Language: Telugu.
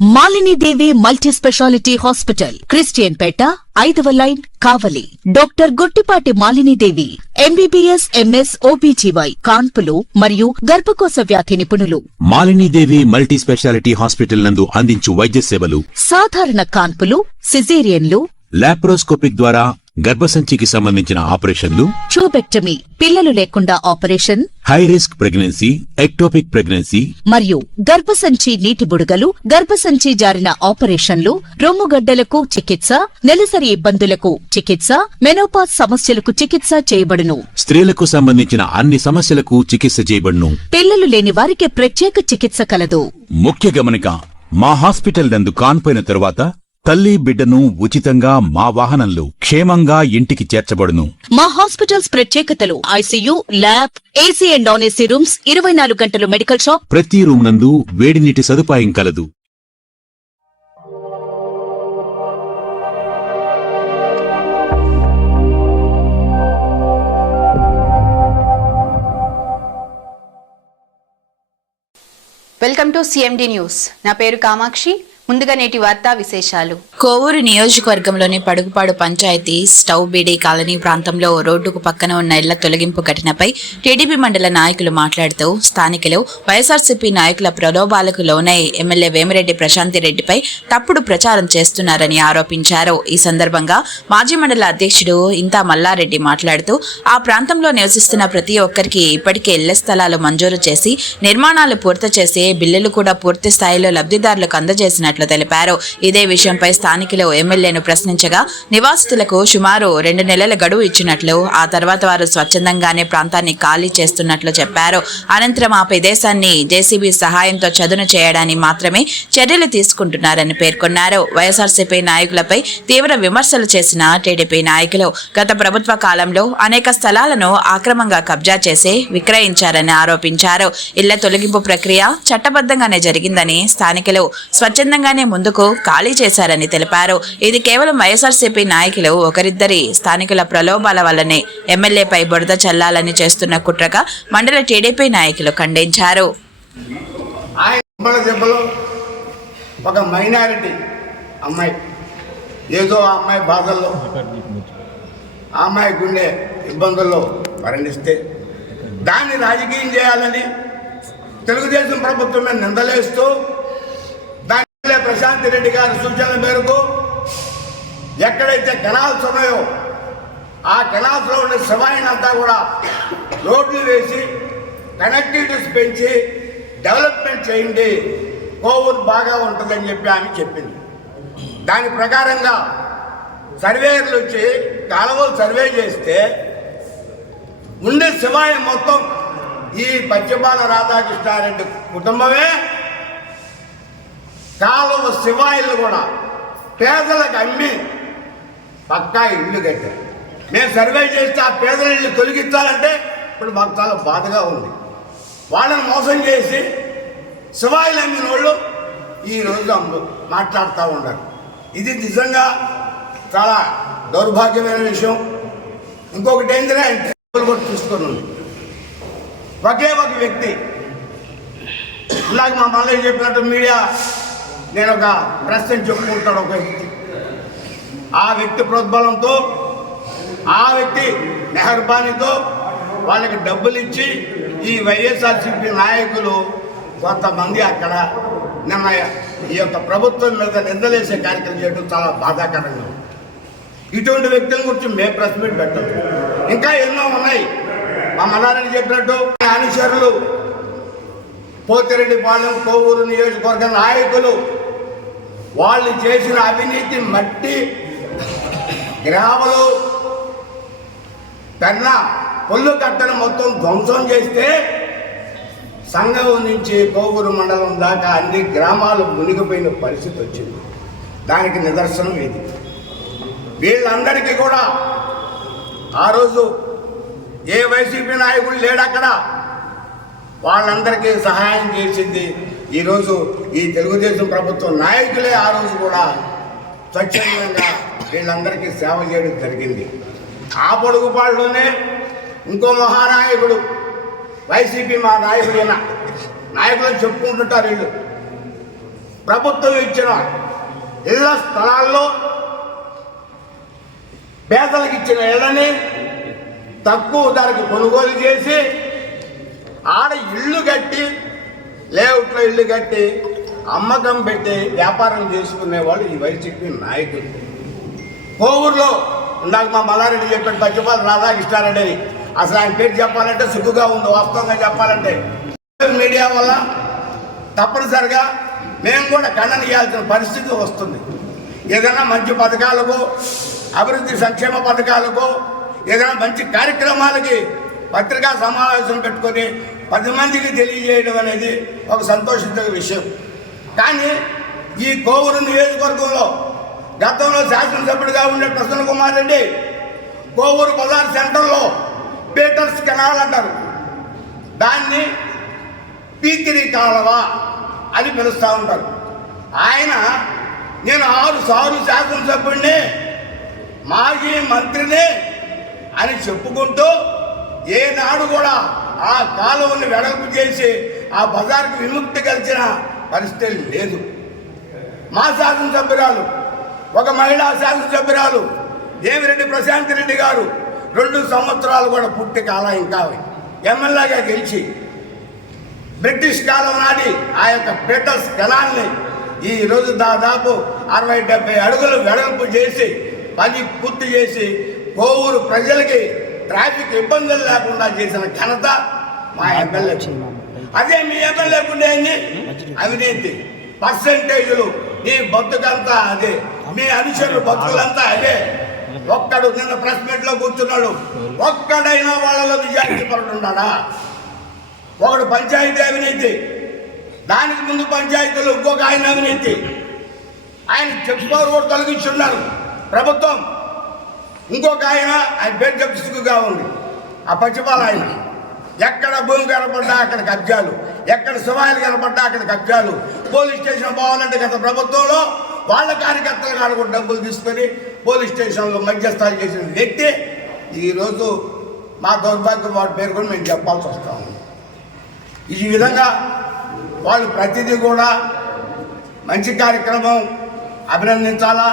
Malini Devi multi speciality hospital, Christian Peta, 5వ line, Kavali. Doctor Guttipati Malinidevi, MBBS, MS, OBGY, కాన్పులు మరియు గర్భకోశ వ్యాధి నిపుణులు. మాలినీదేవి మల్టీ స్పెషాలిటీ హాస్పిటల్ నందు అందించు వైద్య సేవలు: సాధారణ కాన్పులు, సిజేరియన్లు, లాప్రోస్కోపిక్ ద్వారా గర్భసంచికి సంబంధించిన ఆపరేషన్లు, ట్యూబెక్టమీ, పిల్లలు లేకుండా operation, high risk pregnancy, ectopic pregnancy మరియు గర్భసంచి నీటి బుడగలు, గర్భసంచి జారిన ఆపరేషన్లు, రొమ్ముగడ్డలకు చికిత్స, నెలసరి ఇబ్బందులకు చికిత్స, మెనోపాజ్ సమస్యలకు చికిత్స చేయబడును. స్త్రీలకు సంబంధించిన అన్ని సమస్యలకు చికిత్స చేయబడును. పిల్లలు లేని వారికి ప్రత్యేక చికిత్స కలదు. ముఖ్య గమనిక: మా హాస్పిటల్ నందు కాన్పోయిన తరువాత తల్లి బిడ్డను ఉచితంగా మా వాహనంలో క్షేమంగా ఇంటికి చేర్చబడును. మా హాస్పిటల్స్ ప్రత్యేకతలు: ICU, lab, AC and non AC rooms, 24 గంటలు మెడికల్ షాప్, ప్రతి రూమ్ నందు వేడి నీటి సదుపాయం కలదు. Welcome to CMD news. నా పేరు కామాక్షి. ముందుగా నేటి వార్తా విశేషాలు. కోవూరు నియోజకవర్గంలోని పడుగుపాడు పంచాయతీ స్టవ్ బీడీ కాలనీ ప్రాంతంలో రోడ్డుకు పక్కన ఉన్న ఇళ్ల తొలగింపు ఘటనపై టీడీపీ మండల నాయకులు మాట్లాడుతూ స్థానికులు వైఎస్ఆర్సీపీ నాయకుల ప్రలోభాలకు లోనై ఎమ్మెల్యే వేమిరెడ్డి ప్రశాంతిరెడ్డిపై తప్పుడు ప్రచారం చేస్తున్నారని ఆరోపించారు. ఈ సందర్భంగా మాజీ మండల అధ్యక్షుడు ఇంతా మల్లారెడ్డి మాట్లాడుతూ ఆ ప్రాంతంలో నివసిస్తున్న ప్రతి ఒక్కరికి ఇప్పటికే ఇళ్ల స్థలాలు మంజూరు చేసి నిర్మాణాలు పూర్తి చేసి బిల్లులు కూడా పూర్తి స్థాయిలో లబ్ధిదారులకు అందజేసినట్లు తెలిపారు. ఇదే విషయంపై స్థానికులు ఎమ్మెల్యేను ప్రశ్నించగా నివాసితులకు సుమారు 2 నెలల గడువు ఇచ్చినట్లు, ఆ తర్వాత వారు స్వచ్ఛందంగానే ప్రాంతాన్ని ఖాళీ చేస్తున్నట్లు చెప్పారు. అనంతరం ఆ ప్రదేశాన్ని జేసీబీ సహాయంతో చదును చేయడానికి మాత్రమే చర్యలు తీసుకుంటున్నారని పేర్కొన్నారు. వైఎస్ఆర్సీపీ నాయకులపై తీవ్ర విమర్శలు చేసిన టీడీపీ నాయకులు గత ప్రభుత్వ కాలంలో అనేక స్థలాలను ఆక్రమంగా కబ్జా చేసి విక్రయించారని ఆరోపించారు. ఇళ్ల తొలగింపు ప్రక్రియ చట్టబద్ధంగానే జరిగిందని, స్థానికులు స్వచ్ఛందంగానే ముందుకు ఖాళీ చేశారని తెలిపారు. ఇది కేవలం వైఎస్ఆర్సీపీ నాయకులు ఒకరిద్దరి స్థానికుల ప్రలోభాల వల్లనే ఎమ్మెల్యేపై బురద చల్లాలని చేస్తున్న కుట్రగా మండల టీడీపీ నాయకులు ఖండించారు. ఒక మైనారిటీ అమ్మాయి ఏదో ఆ అమ్మాయి బాధల్లో, ఆ అమ్మాయి గుండె ఇబ్బందుల్లో మరణిస్తే దాన్ని రాజకీయం చేయాలని తెలుగుదేశం ప్రభుత్వమే నిందలేస్తూ దాని ప్రశాంతిరెడ్డి గారి సూచనల మేరకు ఎక్కడైతే కెనాల్స్ ఉన్నాయో ఆ కెనాల్స్లో ఉండే శవాయినంతా కూడా రోడ్లు వేసి కనెక్టివిటీస్ పెంచి డెవలప్మెంట్ చేయండి, కోవూరు బాగా ఉంటుందని చెప్పి ఆమె చెప్పింది. దాని ప్రకారంగా సర్వేయర్లు వచ్చి కాలువలు సర్వే చేస్తే ఉండే శివాయి మొత్తం ఈ పచ్చిబాల రాధాకృష్ణారెడ్డి కుటుంబమే. కాలువ శివాయిలు కూడా పేదలకు అమ్మి పక్కా ఇల్లు కట్టారు. మేము సర్వే చేస్తే ఆ పేదల ఇల్లు తొలగించాలంటే ఇప్పుడు మాకు చాలా బాధగా ఉంది. వాళ్ళని మోసం చేసి శివాయిలు అమ్మిన వాళ్ళు ఈరోజు మాట్లాడుతూ ఉన్నారు. ఇది నిజంగా చాలా దౌర్భాగ్యమైన విషయం. ఇంకొకటి ఏంటంటే అంటే కూడా తీసుకొని ఉంది. ఒకే ఒక వ్యక్తి ఇలాగ మా మళ్ళీ చెప్పినట్టు మీడియా నేను ఒక ప్రశ్న చెప్పుకుంటాడు. ఒక వ్యక్తి, ఆ వ్యక్తి ప్రోద్బలంతో, ఆ వ్యక్తి మెహర్బానీతో వాళ్ళకి డబ్బులు ఇచ్చి ఈ వైఎస్ఆర్సీపీ నాయకులు కొంతమంది అక్కడ నిన్న ఈ యొక్క ప్రభుత్వం మీద నిందలేసే కార్యక్రమం చేయడం చాలా బాధాకరంగా. ఇటువంటి వ్యక్తుల గురించి మేము ప్రెస్ మీట్ పెట్టదు. ఇంకా ఎన్నో ఉన్నాయి. మా మల్లారెడ్డి చెప్పినట్టు అనుచరులు, పోతిరెడ్డిపాలెం కోవూరు నియోజకవర్గ నాయకులు వాళ్ళు చేసిన అవినీతి మట్టి గ్రామాలు పెన్న పొల్లు కట్టను మొత్తం ధ్వంసం చేస్తే సంఘం నుంచి కోవూరు మండలం దాకా అన్ని గ్రామాలు మునిగిపోయిన పరిస్థితి వచ్చింది. దానికి నిదర్శనం ఇది. వీళ్ళందరికీ కూడా ఆ రోజు ఏ వైసీపీ నాయకుడు లేడక్కడ, వాళ్ళందరికీ సహాయం చేసింది ఈరోజు ఈ తెలుగుదేశం ప్రభుత్వం నాయకులే. ఆ రోజు కూడా స్వచ్ఛందంగా వీళ్ళందరికీ సేవ చేయడం జరిగింది. ఆ పొడుగుపాడులోనే ఇంకో మహానాయకుడు వైసీపీ మా నాయకుడైన నాయకులను చెప్పుకుంటుంటారు వీళ్ళు. ప్రభుత్వం ఇచ్చిన ఇళ్ల స్థలాల్లో పేదలకు ఇచ్చిన ఇళ్ళని తక్కువ ధరకు కొనుగోలు చేసి ఆడ ఇళ్ళు కట్టి లేఅవుట్లో ఇళ్ళు కట్టి అమ్మకం పెట్టి వ్యాపారం చేసుకునేవాళ్ళు ఈ వైసీపీ నాయకులు. కోవూరులో ఇందాక మా మల్లారెడ్డి చెప్పాడు పచ్చిపాలు రాధాకృష్ణారెడ్డి అని. అసలు ఆయన పేరు చెప్పాలంటే సిగ్గుగా ఉంది. వాస్తవంగా చెప్పాలంటే మీడియా వల్ల తప్పనిసరిగా మేము కూడా ఖండన చేయాల్సిన పరిస్థితి వస్తుంది. ఏదైనా మంచి పథకాలకు, అభివృద్ధి సంక్షేమ పథకాలకు, ఏదైనా మంచి కార్యక్రమాలకి పత్రికా సమావేశం పెట్టుకొని 10 మందికి తెలియజేయడం అనేది ఒక సంతోషించే విషయం. కానీ ఈ కోవూరు నియోజకవర్గంలో గతంలో శాసనసభ్యుడిగా ఉండే ప్రసన్న కుమార్ రెడ్డి కోవూరు బజార్ సెంటర్లో పీటర్స్ కెనాల్ అంటారు, దాన్ని పీకిరి కాలవ అని పిలుస్తూ ఉంటారు. ఆయన నేను 6 సార్లు శాసనసభ్యుడిని, మాజీ మంత్రిని అని చెప్పుకుంటూ ఏనాడు కూడా ఆ కాలువని వెడల్పు చేసి ఆ బజార్కి విముక్తి కలిసిన పరిస్థితి లేదు. మా శాసనసభ్యురాలు, ఒక మహిళా శాసనసభ్యురాలు దేవిరెడ్డి ప్రశాంత్ రెడ్డి గారు 2 సంవత్సరాలు కూడా పూర్తి కాలం ఇంకా ఎమ్మెల్యేగా గెలిచి బ్రిటిష్ కాలం నాటి ఆ యొక్క పీటర్స్ కెనాల్ని ఈరోజు దాదాపు 60-70 అడుగులు వెడల్పు చేసి పని పూర్తి చేసి కోవూరు ప్రజలకి ట్రాఫిక్ ఇబ్బందులు లేకుండా చేసిన ఘనత మా ఎమ్మెల్యే. అదే మీ ఎమ్మెల్యేకు ఉండేది అవినీతి పర్సెంటేజీలు. నీ బతుకంతా అదే, మీ అనుచరులు బతుకులంతా అదే. ఒక్కడు నిన్న ప్రెస్ మీట్లో కూర్చున్నాడు, ఒక్కడైనా వాళ్ళలో నిజాయితీ పరుడు ఉన్నాడా? ఒకడు పంచాయతీ అవినీతి, దానికి ముందు పంచాయతీలు ఇంకొక ఆయన అవినీతి. ఆయన చెప్పుకోరు కూడా తొలగించున్నారు ప్రభుత్వం. ఇంకొక ఆయన పేరు చెప్పుగా ఉంది, ఆ పచ్చిపాల ఆయన. ఎక్కడ భూమి కనపడ్డా అక్కడ కబ్జాలు, ఎక్కడ శివాయిలు కనపడ్డా అక్కడ కబ్జాలు. పోలీస్ స్టేషన్ పోవాలంటే గత ప్రభుత్వంలో వాళ్ళ కార్యకర్తలు కాడ కూడా డబ్బులు తీసుకొని పోలీస్ స్టేషన్లో మధ్యస్థాయి చేసిన వ్యక్తి ఈరోజు మా దౌర్భాగ్యం వాడి పేరు కూడా మేము చెప్పాల్సి వస్తాము. ఈ విధంగా వాళ్ళు ప్రతిదీ కూడా మంచి కార్యక్రమం అభినందించాలా.